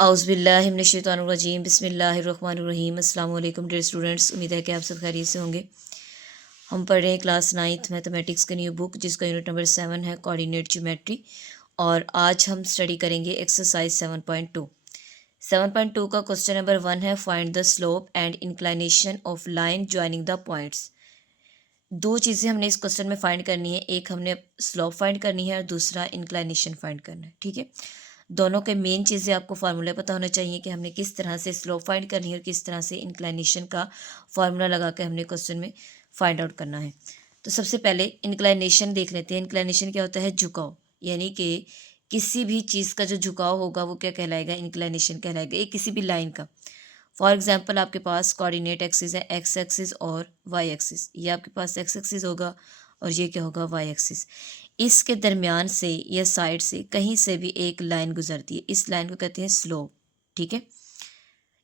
औज़ुबिल्लाहिमिनश्शैतानिर्रजीम बिस्मिल्लाहिर्रहमानिर्रहीम। अस्सलाम वालेकुम डियर स्टूडेंट्स, उम्मीद है कि आप सब खैरियत से होंगे। हम पढ़ रहे हैं क्लास 9th मैथमेटिक्स का न्यू बुक, जिसका यूनिट नंबर 7 है कोऑर्डिनेट ज्योमेट्री। और आज हम स्टडी करेंगे एक्सरसाइज 7.2। 7.2 का क्वेश्चन नंबर 1 है, find the slope and inclination of line joining the points. दो चीज़ें हमने इस क्वेश्चन में फाइंड करनी है, एक हमने स्लोप फाइंड करनी है और दूसरा इंक्लाइनेशन फाइंड करना है। ठीक है, दोनों के मेन चीज़ें आपको फार्मूला पता होना चाहिए कि हमने किस तरह से स्लोप फाइंड करनी है और किस तरह से इंक्लाइनेशन का फार्मूला लगा के हमने क्वेश्चन में फाइंड आउट करना है। तो सबसे पहले इंक्लाइनेशन देख लेते हैं। इंक्लाइनेशन क्या होता है? झुकाव, यानी कि किसी भी चीज़ का जो झुकाव होगा वो क्या कहलाएगा? इंक्लाइनेशन कहलाएगा। ये किसी भी लाइन का, फॉर एग्जाम्पल आपके पास कोऑर्डिनेट एक्सिस है, एक्स एक्सिस और वाई एक्सिस। ये आपके पास एक्स एक्सिस होगा और ये क्या होगा? Y axis. इसके दरमियान से या साइड से कहीं से भी एक लाइन गुजरती है, इस लाइन को कहते हैं स्लोप। ठीक है,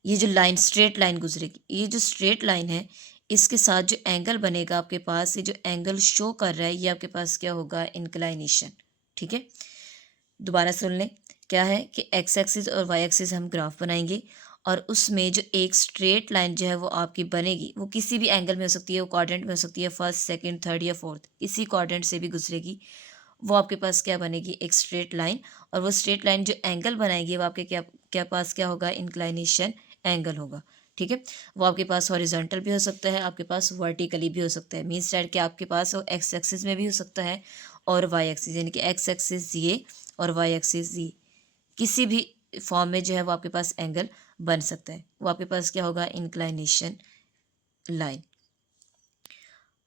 ये जो लाइन स्ट्रेट लाइन गुजरेगी, ये जो स्ट्रेट लाइन है इसके साथ जो एंगल बनेगा आपके पास, ये जो एंगल शो कर रहा है ये आपके पास क्या होगा? इंक्लाइनेशन। ठीक है, दोबारा सुन लें। क्या है कि एक्स एक्सिस और वाई एक्सिस हम ग्राफ बनाएंगे और उसमें जो एक स्ट्रेट लाइन जो है वो आपकी बनेगी, वो किसी भी एंगल में हो सकती है, वो क्वाड्रेंट में हो सकती है, फर्स्ट सेकंड थर्ड या फोर्थ, किसी क्वाड्रेंट से भी गुजरेगी। वो आपके पास क्या बनेगी? एक स्ट्रेट लाइन। और वो स्ट्रेट लाइन जो एंगल बनाएगी वो आपके क्या क्या पास क्या होगा? इंक्लाइनेशन एंगल होगा। ठीक है, वो आपके पास हॉरिजॉन्टल भी हो सकता है, आपके पास वर्टिकली भी हो सकता है। मीन्स दैट कि आपके पास वो एक्स एक्सिस में भी हो सकता है और वाई एक्सिस, यानी कि एक्स एक्सिस ये और वाई एक्सिस ये, किसी भी फॉर्म में जो है वो आपके पास एंगल बन सकता है। वो आपके पास क्या होगा? Inclination line.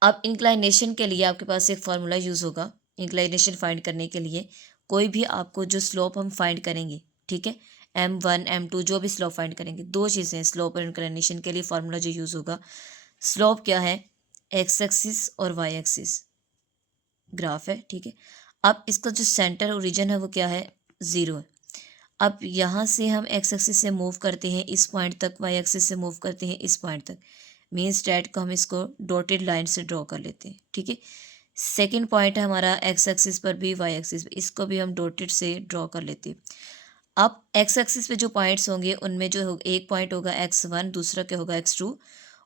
अब इंक्लाइनेशन के लिए आपके पास एक फार्मूला यूज़ होगा इंक्लाइनेशन फाइंड करने के लिए। कोई भी आपको जो स्लोप हम फाइंड करेंगे, ठीक है, M1 M2 जो भी स्लोप फाइंड करेंगे, दो चीज़ें हैं स्लोप और इंक्लाइनेशन के लिए। फार्मूला जो यूज़ होगा, स्लोप क्या है? एक्स एक्सिस और वाई एक्सिस ग्राफ है। ठीक है, अब इसका जो सेंटर ओरिजिन है वो क्या है? ज़ीरो है। अब यहाँ से हम एक्स एक्सिस से मूव करते हैं इस पॉइंट तक, वाई एक्सिस से मूव करते हैं इस पॉइंट तक। मीन्स डैट को हम इसको डॉटेड लाइन से ड्रॉ कर लेते हैं। ठीक है, सेकेंड पॉइंट है हमारा एक्स एक्सिस पर भी वाई एक्सिस पर, इसको भी हम डॉटेड से ड्रॉ कर लेते हैं। अब एक्स एक्सिस पे जो पॉइंट्स होंगे उनमें जो एक पॉइंट होगा x1, दूसरा क्या होगा? x2।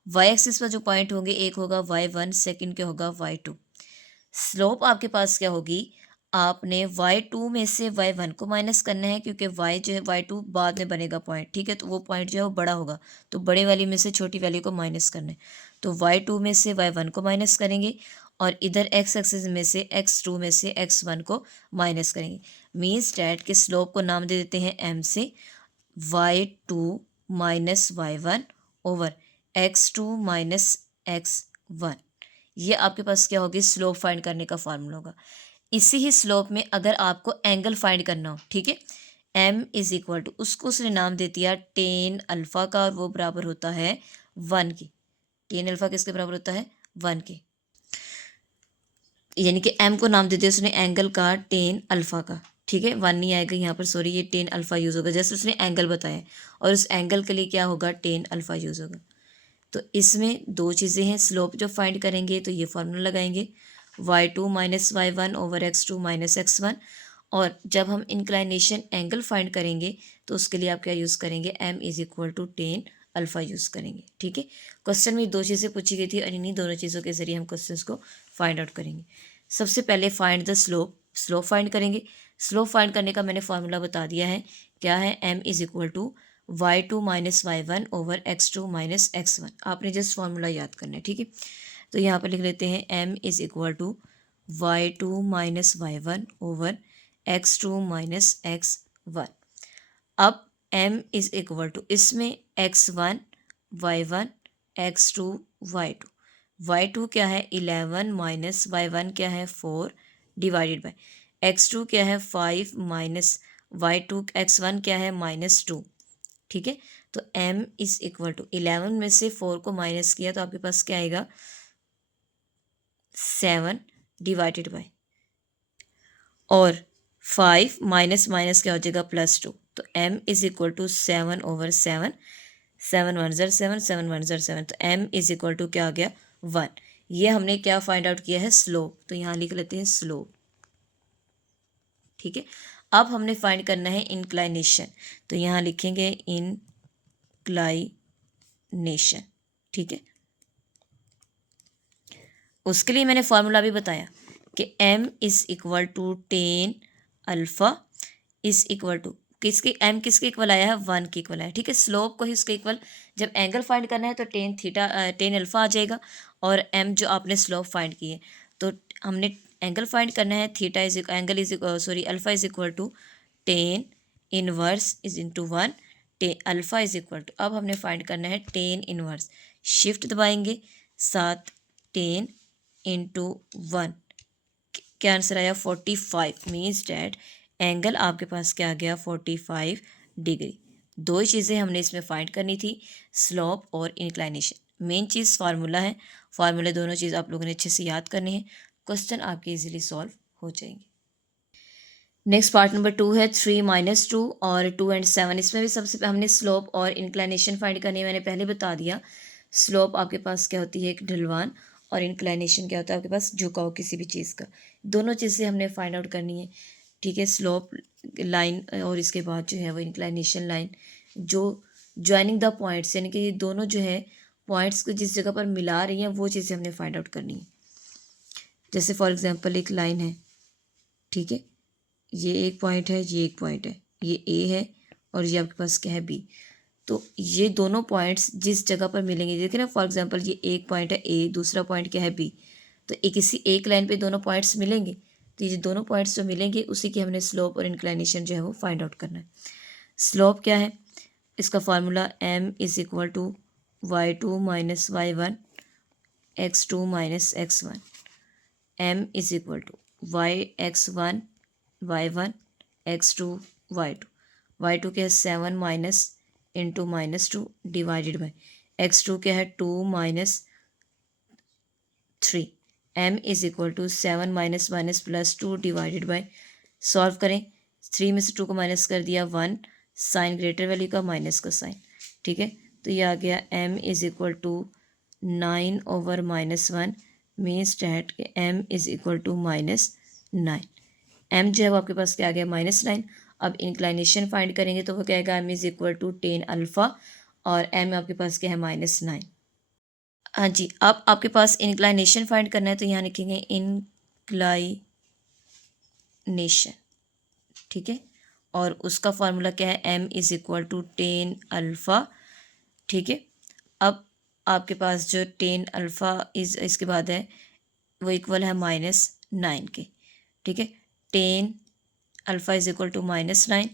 वाई एक्सिस पर जो पॉइंट होंगे, एक होगा y1, सेकंड क्या होगा? y2। स्लोप आपके पास क्या होगी? आपने y2 में से y1 को माइनस करना है, क्योंकि y जो है y2 बाद में बनेगा पॉइंट। ठीक है, तो वो पॉइंट जो है वो बड़ा होगा, तो बड़े वाली में से छोटी वैल्यू को माइनस करना है। तो y2 में से y1 को माइनस करेंगे और इधर x एक्सिस में से x2 में से x1 को माइनस करेंगे। मीन्स डैट के स्लोप को नाम दे देते हैं m से, y2 minus y1 over x2 minus x1। ये आपके पास क्या होगी? स्लोप फाइंड करने का फार्मूला होगा। इसी ही स्लोप में अगर आपको एंगल फाइंड करना हो, ठीक है, m इज इक्वल टू, उसको उसने नाम दे दिया टेन अल्फ़ा का, और वो बराबर होता है 1 के। टेन अल्फ़ा किसके बराबर होता है? 1 के। यानी कि m को नाम दे दिया उसने एंगल का टेन अल्फ़ा का। ठीक है, 1 नहीं आएगा यहाँ पर, सॉरी, ये टेन अल्फ़ा यूज़ होगा, जैसे उसने एंगल बताया और उस एंगल के लिए क्या होगा? टेन अल्फ़ा यूज़ होगा। तो इसमें दो चीज़ें हैं, स्लोप जो फाइंड करेंगे तो ये फार्मूला लगाएंगे y2 minus y1 over x2 minus x1। और जब हम इंक्लाइनेशन एंगल फाइंड करेंगे तो उसके लिए आप क्या यूज़ करेंगे? m is equal to tan alpha use करेंगे। ठीक है, क्वेश्चन में दो चीज़ें पूछी गई थी और इन्हीं दोनों चीज़ों के ज़रिए हम क्वेश्चन को फाइंड आउट करेंगे। सबसे पहले find the slope, slope find करेंगे। स्लोप फाइंड करने का मैंने फार्मूला बता दिया है, क्या है? m is equal to y2 minus y1 over x2 minus x1। आपने जस्ट फार्मूला याद करना है। ठीक है, तो यहाँ पर लिख लेते हैं m is equal to y2 minus y1 over x2 minus x1। अब m इज इक्वल टू, इसमें x1 y1 x2 y2। y2 क्या है? 11 माइनस y1 क्या है? 4 डिवाइडेड बाय x2 क्या है? 5 माइनस y2 x1 क्या है? -2। ठीक है, तो m इज इक्वल टू 11 में से 4 को माइनस किया तो आपके पास क्या आएगा? 7 डिवाइडेड बाय, और 5 माइनस माइनस क्या हो जाएगा? +2। तो m is equal to 7 over 7, 7 1 ज़र 7, 7 1 ज़र 7, तो m इज इक्वल टू क्या आ गया? 1। ये हमने क्या फाइंड आउट किया है? स्लोप। तो यहाँ लिख लेते हैं स्लोप। ठीक है, अब हमने फाइंड करना है इंक्लाइनेशन, तो यहाँ लिखेंगे इंक्लाइनेशन, ठीक है। उसके लिए मैंने फॉर्मूला भी बताया कि m is equal to tan alpha is equal to किसके, m किसके इक्वल आया है, 1 के इक्वल आया है, ठीक है। स्लोप को ही उसके इक्वल, जब एंगल फाइंड करना है तो टेन अल्फ़ा आ जाएगा, और m जो आपने स्लोप फाइंड की है, तो हमने एंगल फाइंड करना है, theta is angle is sorry alpha is equal to tan inverse is into 1, alpha is equal to, अब हमने फाइंड करना है टेन इनवर्स, शिफ्ट दबाएंगे, साथ टेन इंटू 1, क्या आंसर आया 45, मीन्स डैट एंगल आपके पास क्या आ गया 45 डिग्री। दो ही चीज़ें हमने इसमें फाइंड करनी थी, स्लोप और इंक्लाइनेशन। मेन चीज़ फार्मूला है, फार्मूले दोनों चीज़ आप लोगों ने अच्छे से याद करनी है, क्वेश्चन आपके इजीली सॉल्व हो जाएंगे। नेक्स्ट पार्ट नंबर 2 है 3 - 2 और 2 एंड 7। इसमें भी सबसे हमने स्लोप और इंक्लाइनेशन फाइंड करनी है, मैंने पहले बता दिया। स्लोप आपके पास क्या होती है, एक ढलवान, और इंक्लाइनेशन क्या होता है आपके पास, झुकाव किसी भी चीज़ का। दोनों चीज़ें हमने फाइंड आउट करनी है, ठीक है। स्लोप लाइन और इसके बाद जो है वो इंक्लाइनेशन लाइन, जो ज्वाइनिंग द पॉइंट्स, यानी कि ये दोनों जो है पॉइंट्स को जिस जगह पर मिला रही हैं वो चीज़ें हमने फाइंड आउट करनी है। जैसे फॉर एग्जांपल एक लाइन है, ठीक है, ये एक पॉइंट है, ये एक पॉइंट है, ये ए है और ये आपके पास क्या है बी। तो ये दोनों पॉइंट्स जिस जगह पर मिलेंगे, देखिए ना, फॉर एग्जांपल ये एक पॉइंट है ए, दूसरा पॉइंट क्या है बी, तो एक इसी एक लाइन पे दोनों पॉइंट्स मिलेंगे, तो ये दोनों पॉइंट्स जो मिलेंगे उसी की हमने स्लोप और इंक्लाइनेशन जो है वो फाइंड आउट करना है। स्लोप क्या है, इसका formula m is equal to y2 - y1 x2 - x1, m is equal to y(x1) y1 x2 y2, y2 क्या है 7 minus into -2 divided by x2 क्या है 2 माइनस 3, m is equal to 7 minus minus plus 2 divided by, solve करें, 3 में से 2 को minus कर दिया 1, साइन ग्रेटर वैल्यू का माइनस का साइन, ठीक है। तो ये आ गया m is equal to 9/-1, means that m is equal to -9। m जो है वो आपके पास क्या आ गया -9। अब इंक्लाइनेशन फाइंड करेंगे तो वो क्या आएगा, m is equal to 10 alpha, और m आपके पास क्या है -9। हाँ जी, अब आपके पास इंक्लाइनेशन फाइंड करना है, तो यहाँ लिखेंगे इंक्लाइनेशन, ठीक है, और उसका फार्मूला क्या है, m is equal to 10 alpha, ठीक है। अब आपके पास जो 10 अल्फ़ा इज इसके बाद है वो इक्वल है -9 के, ठीक है। 10 अल्फ़ा इज इक्वल टू -9,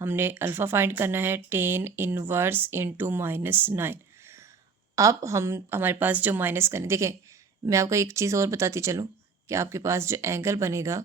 हमने अल्फ़ा फाइंड करना है 10 इनवर्स इंटू -9। अब हमारे पास जो माइनस करने, देखें मैं आपको एक चीज़ और बताती चलूँ कि आपके पास जो एंगल बनेगा,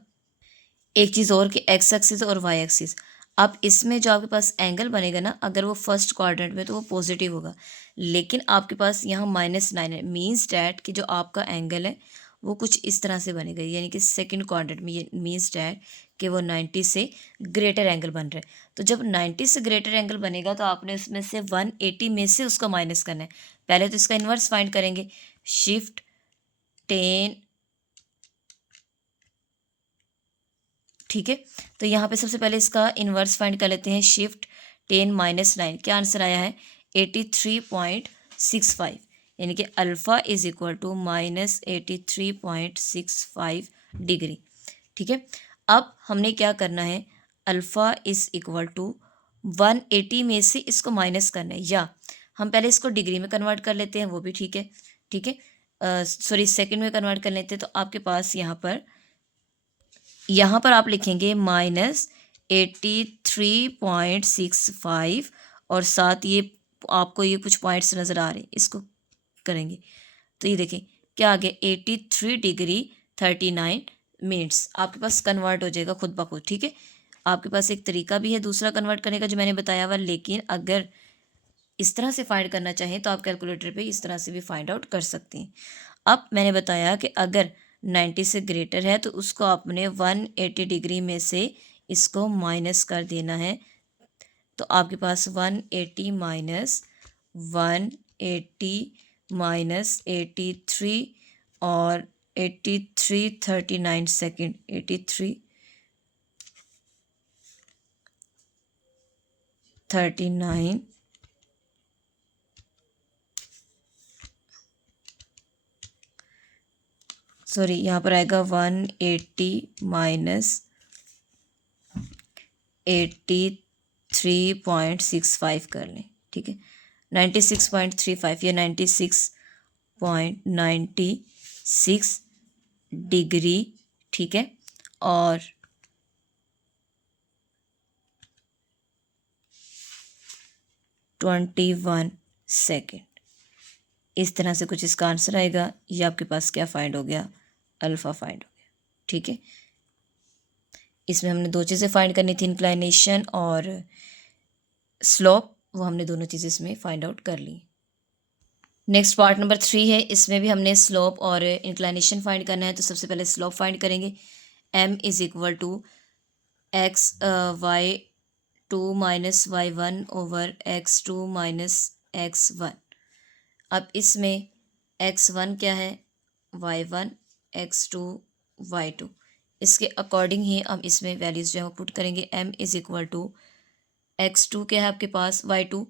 एक चीज़ और कि एक्स एक्सिस और वाई एक्सिस, अब इसमें जो आपके पास एंगल बनेगा ना, अगर वो फर्स्ट क्वाड्रेंट में तो वो पॉजिटिव होगा, लेकिन आपके पास यहाँ -9 है, मीन्स डैट कि जो आपका एंगल है वो कुछ इस तरह से बनेगा, यानी कि सेकंड क्वाड्रेंट में, ये मीन्स डैट कि वो 90 से ग्रेटर एंगल बन रहा है। तो जब 90 से ग्रेटर एंगल बनेगा तो आपने उसमें से 180 में से उसको माइनस करना है। पहले तो इसका इन्वर्स फाइंड करेंगे, शिफ्ट 10, ठीक है। तो यहाँ पे सबसे पहले इसका इन्वर्स फाइंड कर लेते हैं, शिफ्ट 10 -9, क्या आंसर आया है 83.65, यानी कि alpha is equal to -83.65 degree, ठीक है। अब हमने क्या करना है, अल्फ़ा इज इक्वल टू 180 में से इसको माइनस करना है, या हम पहले इसको डिग्री में कन्वर्ट कर लेते हैं, वो भी ठीक है, ठीक है, सॉरी सेकंड में कन्वर्ट कर लेते हैं। तो आपके पास यहाँ पर आप लिखेंगे -83.65, और साथ ये आपको ये कुछ पॉइंट्स नज़र आ रहे हैं, इसको करेंगे तो ये देखें क्या आ गया 83 डिग्री 39 मिनट्स, आपके पास कन्वर्ट हो जाएगा खुद ब खुद, ठीक है। आपके पास एक तरीका भी है दूसरा कन्वर्ट करने का जो मैंने बताया हुआ, लेकिन अगर इस तरह से फाइंड करना चाहें तो आप कैलकुलेटर पे इस तरह से भी फाइंड आउट कर सकते हैं। अब मैंने बताया कि अगर 90 से ग्रेटर है तो उसको आपने 180 डिग्री में से इसको माइनस कर देना है, तो आपके पास 180 माइनस 180 माइनस 83 और 83 39 सेकेंड 83 39 सॉरी यहाँ पर आएगा 180 माइनस 83.65 कर लें, ठीक है। 96.35 या 96.96 डिग्री, ठीक है। और 21 सेकेंड, इस तरह से कुछ इसका आंसर आएगा। ये आपके पास क्या फाइंड हो गया, अल्फ़ा फाइंड हो गया, ठीक है। इसमें हमने दो चीज़ें फाइंड करनी थी, इंक्लाइनेशन और स्लोप, वो हमने दोनों चीज़ें इसमें फाइंड आउट कर ली। नेक्स्ट पार्ट नंबर 3 है, इसमें भी हमने स्लोप और इंक्लाइनेशन फाइंड करना है। तो सबसे पहले स्लोप फाइंड करेंगे। m is equal to X Y two minus Y one over X two minus X one. अब इसमें x1 क्या है, y1, x2 y2, इसके अकॉर्डिंग ही हम इसमें वैल्यूज़ जो है वो पुट करेंगे। m is equal to x2 क्या है आपके पास, y2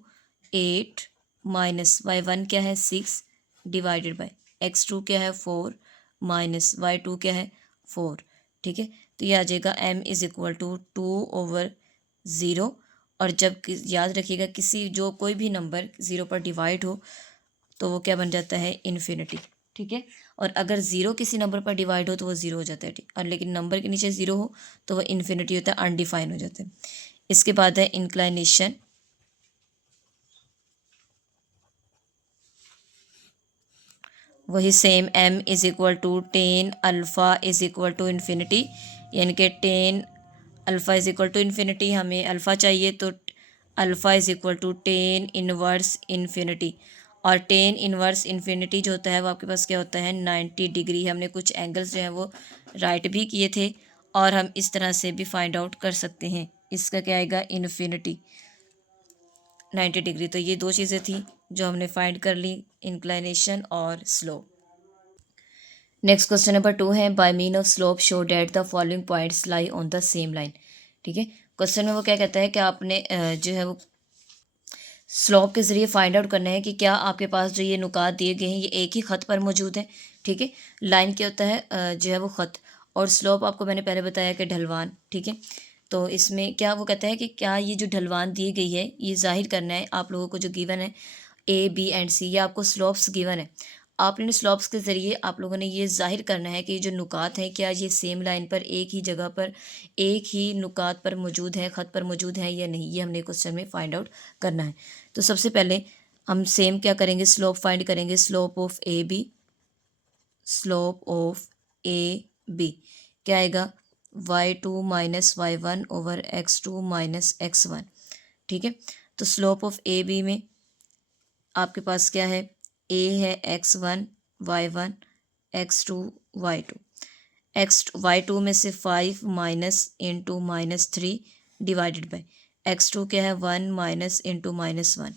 8 माइनस y1 क्या है 6 डिवाइडेड बाय x2 क्या है 4 माइनस y2 क्या है 4, ठीक है। तो ये आ जाएगा m इज़ इक्वल टू 2/0। और जब याद रखिएगा किसी जो कोई भी नंबर 0 पर डिवाइड हो तो वो क्या बन जाता है, इन्फिनिटी, ठीक है। और अगर ज़ीरो किसी नंबर पर डिवाइड हो तो वो ज़ीरो हो जाता है, ठीक। और लेकिन नंबर के नीचे ज़ीरो हो तो वो इन्फिनिटी होता है, अनडिफाइन हो जाता है। इसके बाद है इंक्लाइनेशन। वही same m is equal to 10 alpha is equal to infinity, यानी कि 10 alpha is equal to infinity, हमें अल्फ़ा चाहिए तो alpha is equal to 10 inverse infinity. और 10 इनवर्स इन्फिनिटी जो होता है वो आपके पास क्या होता है, 90 डिग्री। हमने कुछ एंगल्स जो हैं वो राइट भी किए थे और हम इस तरह से भी फाइंड आउट कर सकते हैं। इसका क्या आएगा, इन्फिनिटी 90 डिग्री। तो ये दो चीज़ें थी जो हमने फाइंड कर ली, इंक्लाइनेशन और स्लोप। नेक्स्ट क्वेश्चन नंबर 2 है, by mean of slope show that the following points lie on the same line, ठीक है। क्वेश्चन में वो क्या कहता है कि आपने जो है वो स्लोप के ज़रिए फाइंड आउट करना है कि क्या आपके पास जो ये नुकात दिए गए हैं ये एक ही ख़त पर मौजूद है, ठीक है। लाइन क्या होता है, जो है वो ख़त, और स्लोप आपको मैंने पहले बताया कि ढलवान, ठीक है। तो इसमें क्या वो कहता है कि क्या ये जो ढलवान दी गई है ये ज़ाहिर करना है आप लोगों को, जो गिवन है ए बी एंड सी, ये आपको स्लोप्स गिवन है। आपने स्लोप्स के ज़रिए आप लोगों ने ये ज़ाहिर करना है कि जो नुकात हैं क्या ये सेम लाइन पर एक ही जगह पर एक ही नुकात पर मौजूद है, ख़त पर मौजूद है या नहीं, ये हमने क्वेश्चन में फाइंड आउट करना है। तो सबसे पहले हम सेम क्या करेंगे, स्लोप फाइंड करेंगे। Slope of A B, slope of A B क्या आएगा, y2 minus Y one over x2 minus x1, ठीक है। तो स्लोप ऑफ ए बी में आपके पास क्या है, a है x1 y1 x2 y2, y2 में से 5 minus into minus 3 divided by x2 क्या है 1 माइनस इंटू माइनस 1।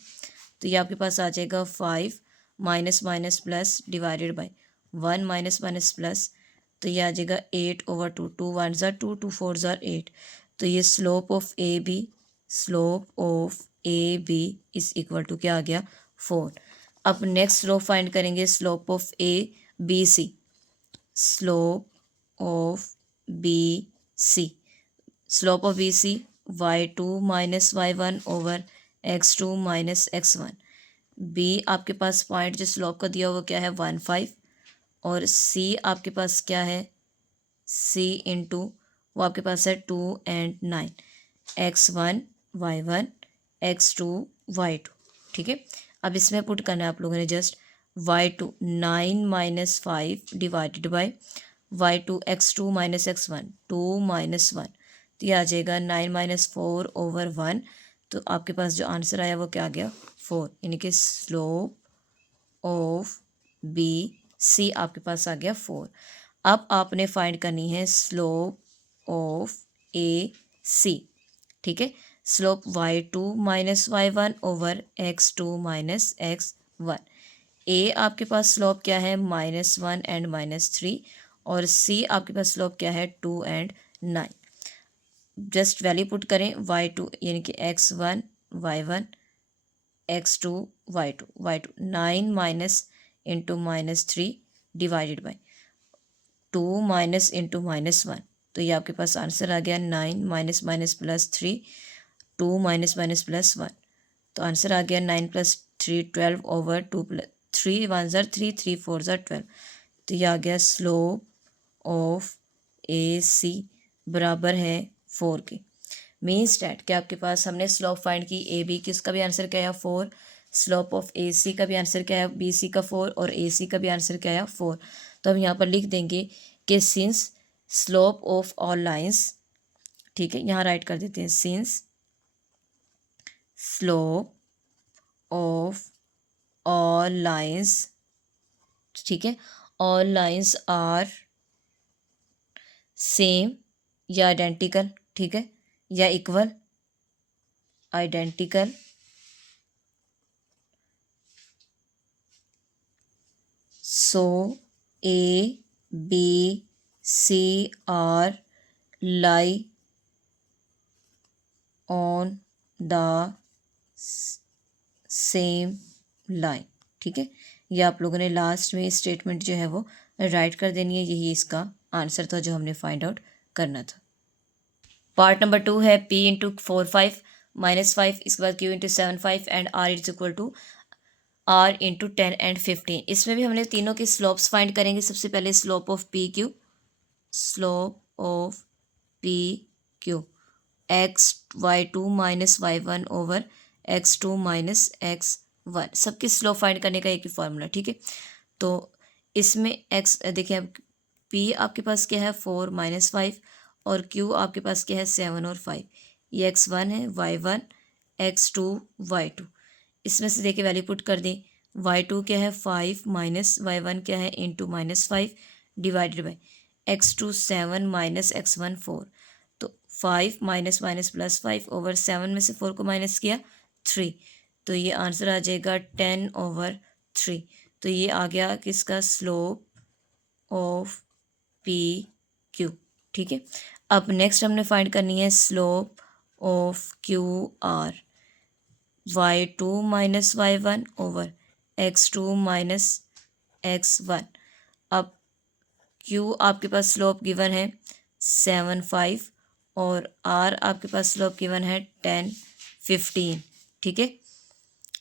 तो ये आपके पास आ जाएगा 5 minus minus plus divided by 1 minus minus plus, तो ये आ जाएगा 8/2, 2 1 ज़ार 2 2 4 ज़ार 8। तो ये slope of A B, slope of A B is equal to क्या आ गया, 4। अब नेक्स्ट स्लोप फाइंड करेंगे, slope of A B C, slope of B C, slope of B C y2 minus Y one over x2 minus x1। B आपके पास point जो slope का दिया हुआ क्या है 1 5, और सी आपके पास क्या है, सी इंटू वो आपके पास है 2 and 9, x1 y1 x2 y2, ठीक है। अब इसमें पुट करना है आप लोगों ने just y2 9 minus 5 divided by y2 x2 minus x1 2 minus 1। तो ये आ जाएगा 9 माइनस 4 ओवर 1। तो आपके पास जो आंसर आया वो क्या आ गया, 4, यानी कि स्लोप ऑफ बी सी आपके पास आ गया 4। अब आपने फाइंड करनी है स्लोप ऑफ ए सी, ठीक है। Slope y2 minus Y one over x2 minus x1। A आपके पास स्लोप क्या है -1 एंड -3, और सी आपके पास स्लोप क्या है 2 एंड 9। जस्ट वैल्यू पुट करें y2 यानी कि x1 y1 x2 y2 y2 9 minus into -3 divided by 2 minus into -1, तो ये आपके पास आंसर आ गया 9 minus minus plus 3 2 minus minus plus 1, तो आंसर आ गया 9 + 3 12 ओवर 2 + 3 1 ज़र 3 3 4 ज़र 12, तो ये आ गया स्लोप ऑफ ए सी बराबर है 4 के। मीन्स डैट कि आपके पास हमने स्लोप फाइंड की ए बी की, उसका भी आंसर क्या आया 4, स्लोप ऑफ ए सी का भी आंसर क्या आया बी सी का 4, और ए सी का भी आंसर क्या आया 4। तो हम यहाँ पर लिख देंगे कि since slope of all lines, ठीक है, यहाँ राइट कर देते हैं since slope of all lines, ठीक है, ऑल लाइंस आर सेम या आइडेंटिकल, ठीक है, या equal, identical, so A B C are lie on the same line, ठीक है। ये आप लोगों ने लास्ट में स्टेटमेंट जो है वो राइट कर देनी है, यही इसका आंसर था जो हमने फाइंड आउट करना था। पार्ट नंबर 2 है p इंटू 4 5 -5, इसके बाद q into 7 5 and r is equal to r into 10 and 15। इसमें भी हमने तीनों के स्लोप्स फाइंड करेंगे। सबसे पहले slope of P Q, slope of P Q x(y2 - y1 over x2 - x1), सबकी स्लोप फाइंड करने का एक ही फॉर्मूला, ठीक है। तो इसमें x देखिए, अब p आपके पास क्या है 4 - 5 और q आपके पास क्या है 7 और 5, ये x1 है, y1 x2 y2, इसमें से देखिए वैल्यू पुट कर दें। y2 क्या है 5 माइनस y1 क्या है into -5 divided by x2 7 minus x1 4, तो 5 माइनस माइनस प्लस 5 ओवर 7 में से 4 को माइनस किया 3, तो ये आंसर आ जाएगा 10 ओवर 3। तो ये आ गया किसका स्लोप ऑफ पी क्यू, ठीक है। अब नेक्स्ट हमने फाइंड करनी है slope of Q R, y2 - y1 over x2 - x1। अब q आपके पास स्लोप गिवन है 7 5 और r आपके पास स्लोप गिवन है 10 15, ठीक है।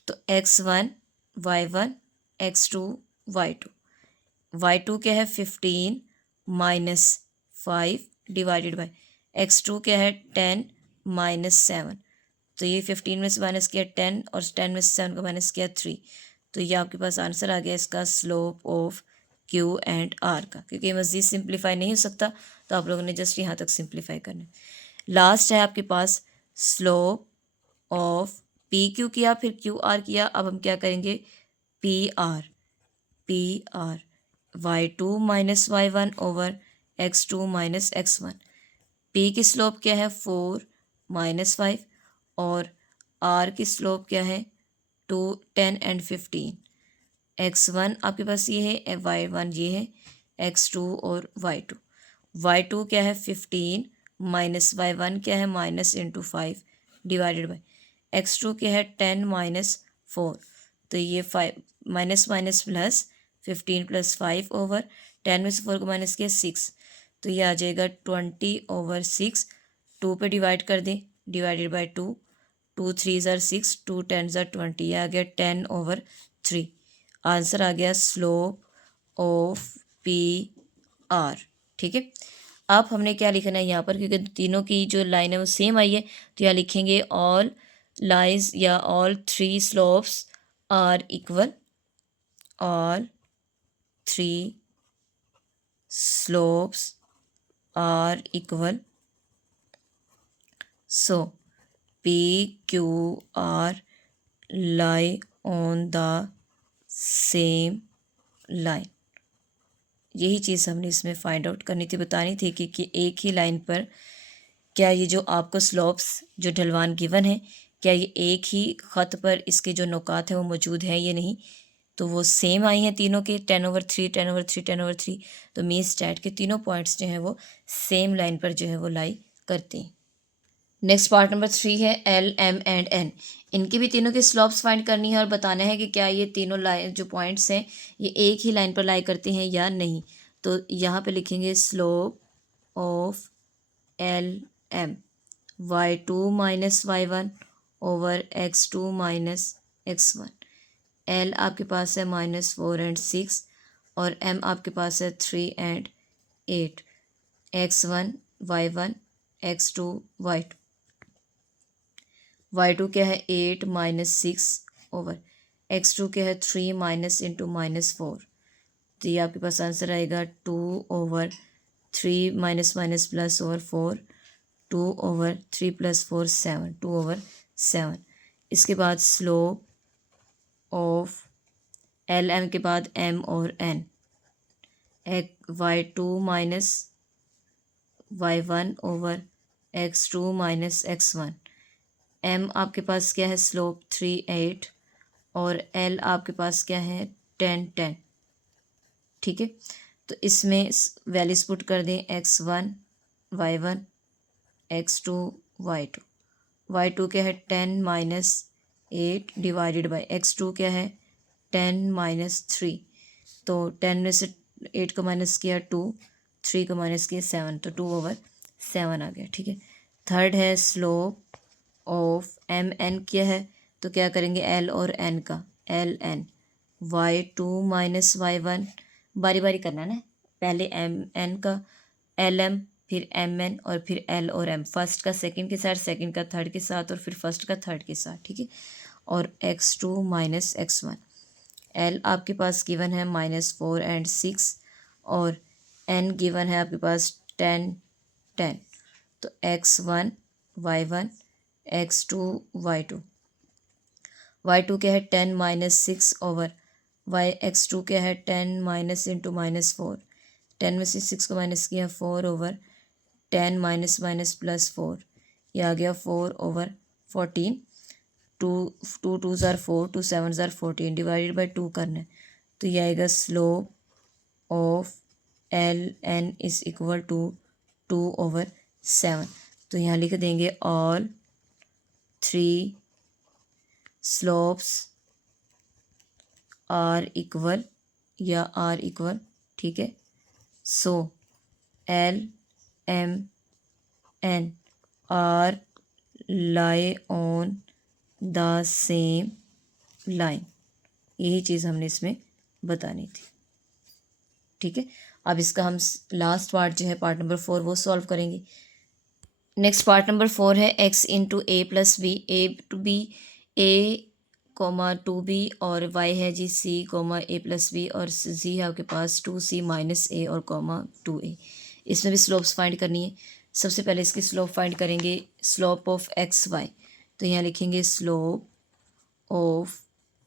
तो x1 y1 x2 y2, y2 क्या है 15 -5 डिवाइडेड बाई x2 क्या है 10 -7, तो ये 15 में से माइनस किया 10 और 10 में से 7 को माइनस किया 3, तो ये आपके पास आंसर आ गया इसका slope of Q and R का। क्योंकि मज़ीद सिंप्लीफाई नहीं हो सकता तो आप लोगों ने जस्ट यहाँ तक सिंप्लीफाई करना है। लास्ट है आपके पास स्लोप ऑफ पी क्यू किया, फिर क्यू आर किया, अब हम क्या करेंगे P R y2 - y1 over x2 - x1। p की स्लोप क्या है 4 -5 और r की स्लोप क्या है 2 10 एंड 15। x1 आपके पास ये है, y1 ये है, x2 और y2 क्या है 15 माइनस y1 क्या है minus into 5 divided by x2 क्या है 10 -4, तो ये 5 माइनस माइनस प्लस 15 + 5 ओवर 10 में से 4 को माइनस किया 6, तो ये आ जाएगा 20 ओवर 6, 2 पे डिवाइड कर दें, डिवाइडेड बाई 2 2 3 ज़र 6 2 10 ज़र 20, ये आ गया 10 ओवर 3। आंसर आ गया स्लोप ऑफ पी आर, ठीक है। अब हमने क्या लिखना है यहाँ पर, क्योंकि तीनों की जो लाइन है वो सेम आई है, तो यहाँ लिखेंगे ऑल लाइंस या all 3 slopes are equal, all 3 slopes are equal, so PQR lie on the same line। यही चीज़ हमने इसमें फाइंड आउट करनी थी, बतानी थी कि एक ही लाइन पर क्या ये जो आपको स्लोप्स जो ढलवान गिवन है, क्या ये एक ही ख़त पर इसके जो नुकात हैं वो मौजूद हैं या नहीं। तो वो सेम आई हैं तीनों के 10/3 10/3 10/3, तो मीन स्टैट के तीनों पॉइंट्स जो हैं वो सेम लाइन पर जो है वो लाई करते हैं। नेक्स्ट पार्ट नंबर 3 है एल एम एंड एन। इनकी भी तीनों की स्लोप्स फाइंड करनी है और बताना है कि क्या ये तीनों लाइन जो पॉइंट्स हैं ये एक ही लाइन पर लाई करते हैं या नहीं। तो यहाँ पे लिखेंगे slope of L M y2 minus y1 over x2 minus x1। L आपके पास है -4 एंड 6 और एम आपके पास है 3 and 8। x1 y1 x2 y2। y2 क्या है 8 माइनस 6 ओवर x2 क्या है 3 माइनस इंटू -4। तो ये आपके पास आंसर आएगा 2 over 3 minus minus plus over 4, 2 over 3 plus 4 7, 2 over 7। इसके बाद स्लोप ऑफ एल एम के बाद एम और N, y2 minus y1 over x2 minus x1। M आपके पास क्या है स्लोप 3 8 और एल आपके पास क्या है 10 10। ठीक है, तो इसमें वैल्यूज पुट कर दें x1 y1 x2 y2। y2 क्या है 10 माइनस 8 डिवाइडेड बाई x2 क्या है 10 माइनस 3। तो 10 में से 8 को माइनस किया 2, 3 को माइनस किया 7, तो 2 ओवर 7 आ गया। ठीक है, थर्ड है स्लोप ऑफ एम एन क्या है, तो क्या करेंगे एल और एन का, L N y2 minus y1, बारी बारी करना है ना, पहले एम एन का एल एम, फिर एम एन और फिर एल और एम, फर्स्ट का सेकंड के साथ, सेकंड का थर्ड के साथ और फिर फर्स्ट का थर्ड के साथ। ठीक है, और x2 माइनस x1। एल आपके पास गिवन है -4 एंड 6 और एन गिवन है आपके पास 10 10। तो x1 y1 x2 y2। y2 क्या है 10 माइनस 6 ओवर x2 क्या है 10 माइनस इंटू -4। 10 में से 6 को माइनस किया 4 ओवर 10 माइनस माइनस प्लस 4, ये आ गया 4 ओवर 14। 2 2 2 ज़ार 4, 2 7 ज़ार 14 डिवाइडेड बाई 2 करना है, तो ये आएगा slope of L N is equal to 2 over 7। तो यहाँ लिख देंगे ऑल 3 स्लोप्स आर इक्वल या आर इक्वल। ठीक है, so L M N are lie on the same line, यही चीज़ हमने इसमें बतानी थी। ठीक है, अब इसका हम लास्ट पार्ट जो है पार्ट नंबर 4 वो सॉल्व करेंगे। नेक्स्ट पार्ट नंबर 4 है x into A plus B, A two B A comma 2b और y है जी c comma A plus B और z है आपके पास 2c माइनस ए और कोमा 2a। इसमें भी स्लोप्स फाइंड करनी है। सबसे पहले इसकी स्लोप फाइंड करेंगे, स्लोप ऑफ एक्स वाई। तो यहाँ लिखेंगे slope of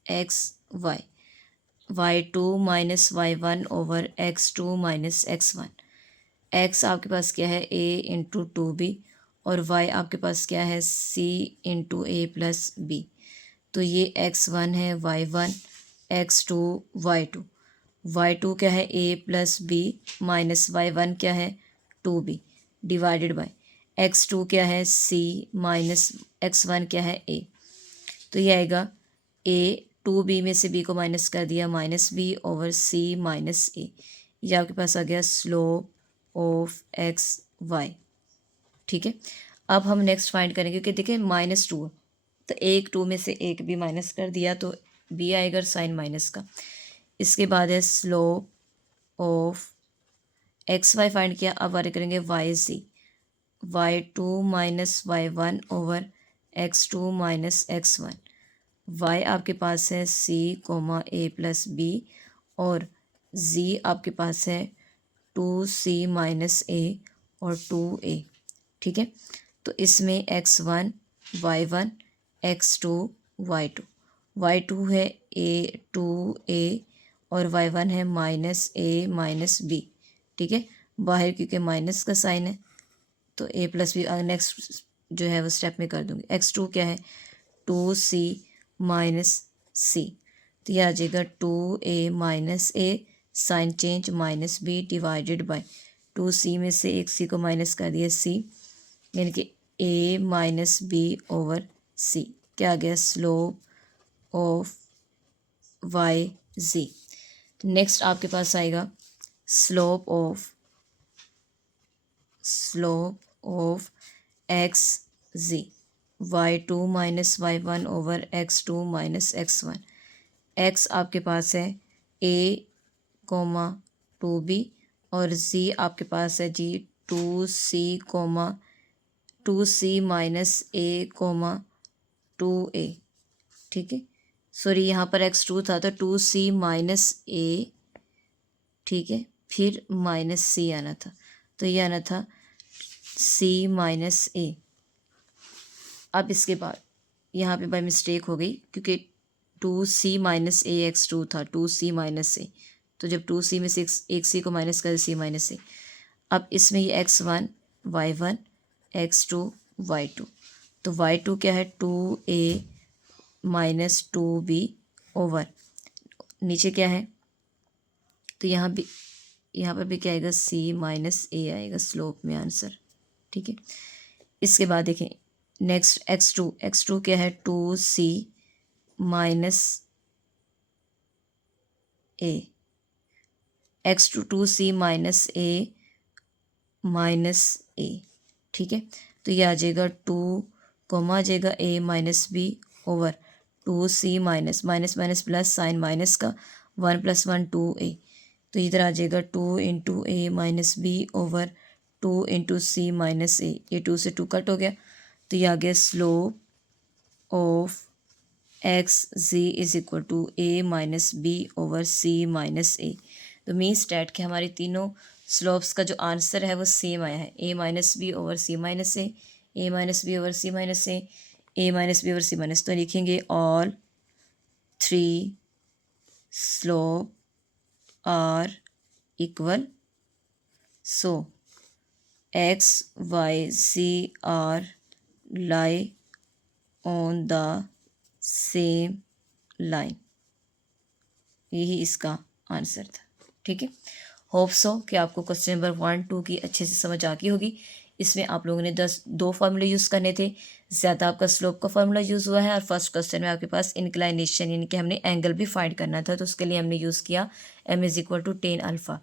X Y, y2 minus y1 over x2 minus x1। x आपके पास क्या है a इंटू 2b और y आपके पास क्या है c into A plus B. तो ये x1 है y1 x2 y2। y2 क्या है a plus B minus y1 क्या है 2b डिवाइडेड बाय x2 क्या है c माइनस x1 क्या है a। तो ये आएगा a 2b में से b को माइनस कर दिया minus b over c minus a। ये आपके पास आ गया स्लोप ऑफ एक्स वाई। ठीक है, अब हम नेक्स्ट फाइंड करेंगे क्योंकि देखिए -2 तो एक 2 में से एक भी माइनस कर दिया तो b आएगा साइन माइनस का। इसके बाद है slope of X Y find किया, अब वाले करेंगे Y C, y2 minus y1 over x2 minus x1। y आपके पास है c comma A plus B और z आपके पास है 2c माइनस ए और 2a। ठीक है, तो इसमें x1 y1 x2 y2, y2 है a 2a और y1 है माइनस ए माइनस बी। ठीक है, बाहर क्योंकि माइनस का साइन है तो a प्लस बी नेक्स्ट जो है वो स्टेप में कर दूंगी। x2 क्या है 2c माइनस c, तो यह आ जाएगा 2a minus A sign change minus B divided by 2c में से एक c को माइनस कर दिया c, यानी कि A minus B over C. क्या आ गया? Slope of Y Z. Next आपके पास आएगा slope of X Z, y2 minus y1 over x2 minus x1। x आपके पास है a कोमा 2b और z आपके पास है जी 2c comma 2c minus a comma 2a। ठीक है, सॉरी यहाँ पर x2 था तो 2c माइनस a। ठीक है, फिर माइनस c आना था, तो ये आना था c माइनस a। अब इसके बाद यहाँ पे बाय मिस्टेक हो गई क्योंकि 2c माइनस ए x2 था, 2c माइनस ए, तो जब 2c में से एक c को माइनस कर c माइनस ए। अब इसमें ये x1 y1 x2 y2, तो y2 क्या है? 2a माइनस 2b ओवर नीचे क्या है? तो यहाँ पर भी क्या आएगा? c माइनस ए आएगा स्लोप में आंसर। ठीक है, इसके बाद देखें नेक्स्ट x2 क्या है? 2c minus A, x2 2c minus A minus ए। ठीक है, तो ये आ जाएगा 2 कोमा आ जाएगा a minus B over 2c minus minus minus plus sign minus का 1 + 1 2a, तो इधर आ जाएगा 2 इंटू ए माइनस बी ओवर 2 इंटू सी माइनस ए। ये 2 से 2 कट हो गया, तो ये आ गया slope of X G is equal to A minus B over C minus A. तो मीन्स डैट के हमारी तीनों स्लोप्स का जो आंसर है वो सेम आया है, A minus B over C minus A minus B over C minus A minus B over C minus. तो लिखेंगे all 3 slope are equal, so X Y Z are lie on the same line. यही इसका answer था। ठीक है, hope so कि आपको question number 1 2 की अच्छे से समझ आ गई होगी। इसमें आप लोगों ने 2 फार्मूले यूज़ करने थे, ज़्यादा आपका स्लोप का फार्मूला यूज़ हुआ है और फर्स्ट क्वेश्चन में आपके पास इंक्लाइनेशन यानी कि हमने एंगल भी फाइंड करना था, तो उसके लिए हमने यूज़ किया m is equal to tan alpha.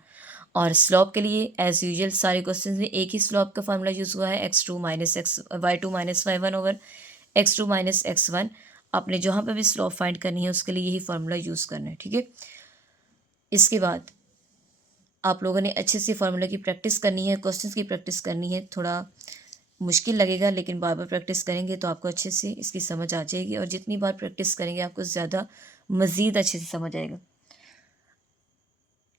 और स्लोप के लिए एज़ यूजुअल सारे क्वेश्चन में एक ही स्लोप का फार्मूला यूज़ हुआ है, x2 minus y2 minus y1 over x2 minus x1। आपने जहाँ पे भी स्लोप फाइंड करनी है उसके लिए यही फार्मूला यूज़ करना है। ठीक है, इसके बाद आप लोगों ने अच्छे से फार्मूला की प्रैक्टिस करनी है, क्वेश्चंस की प्रैक्टिस करनी है। थोड़ा मुश्किल लगेगा लेकिन बार बार प्रैक्टिस करेंगे तो आपको अच्छे से इसकी समझ आ जाएगी, और जितनी बार प्रैक्टिस करेंगे आपको ज़्यादा मज़ीद अच्छे से समझ आएगा।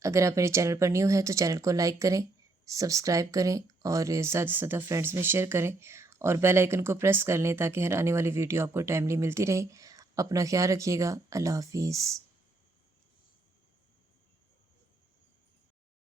अगर आप मेरे चैनल पर न्यू हैं तो चैनल को लाइक करें, सब्सक्राइब करें और ज़्यादा से ज़्यादा फ्रेंड्स में शेयर करें और बेल आइकन को प्रेस कर लें ताकि हर आने वाली वीडियो आपको टाइमली मिलती रहे। अपना ख्याल रखिएगा। अल्लाह हाफिज़।